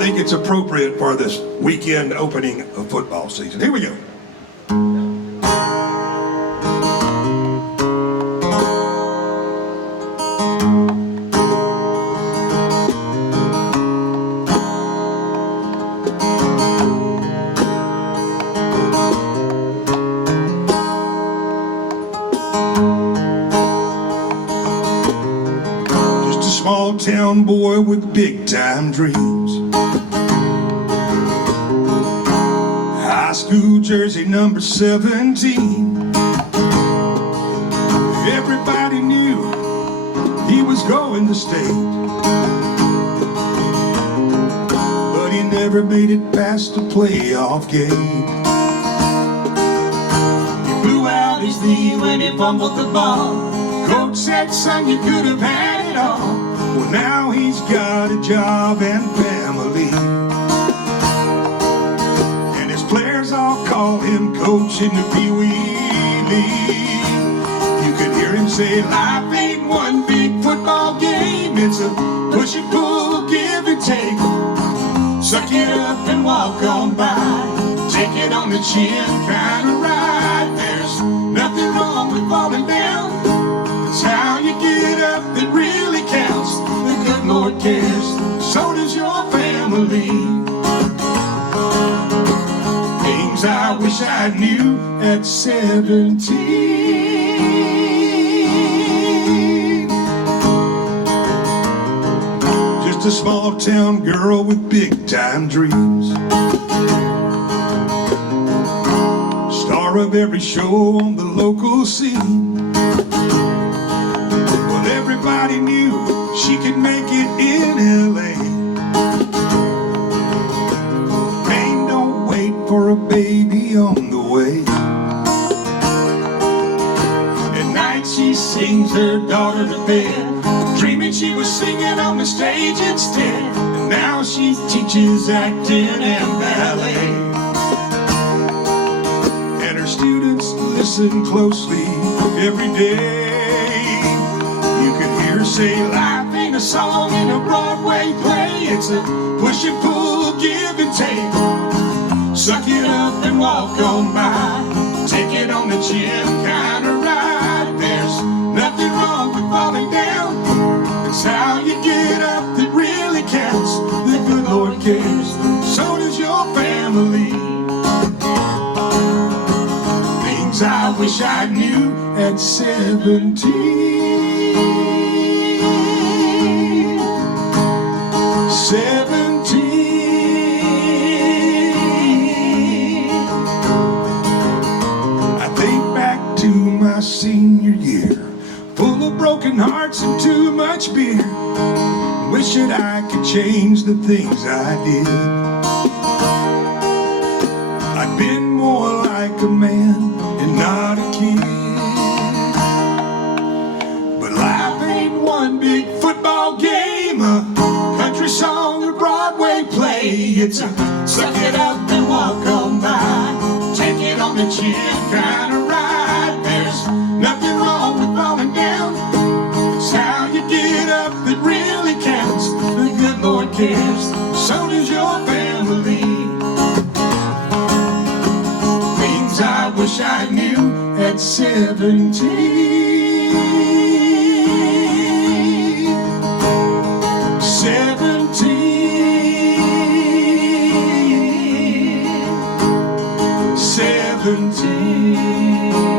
think it's appropriate for this weekend opening of football season. Here we go. Small town boy with big time dreams. High school jersey number 17. Everybody knew he was going to state, but he never made it past the playoff game. He blew out his knee when he fumbled the ball. Coach said, son, you could have had it all. Well, now he's got a job and family, and his players all call him coach in the Pee Wee League. You could hear him say, life ain't one big football game. It's a push and pull, give and take. Suck it up and walk on by. Take it on the chin, kind of ride. There's nothing wrong with falling down. It's how you get up that really counts. The good Lord cares, so does your family. Things I wish I knew at 17. Just a small town girl with big time dreams. Star of every show on the local scene. Everybody knew she could make it in LA. Pain don't wait for a baby on the way. At night she sings her daughter to bed, dreaming she was singing on the stage instead. And now she teaches acting and ballet, and her students listen closely every day. You can hear her say, life ain't a song in a Broadway play. It's a push and pull, give and take. Suck it up and walk on by. Take it on the chin, kind of ride. There's nothing wrong with falling down. It's how you get up that really counts. The good Lord cares, so does your family. Things I wish I knew at 17. 17. I think back to my senior year, full of broken hearts and too much beer. Wish that I could change the things I did. I'd been more like a man and not a kid. But life ain't one big football game, a country song or Broadway play. It's a suck it up and walk on by. Take it on the chin, kind of ride. There's nothing wrong with falling down. It's how you get up that really counts. The good Lord cares, so does your family. Things I wish I knew at 17. 17.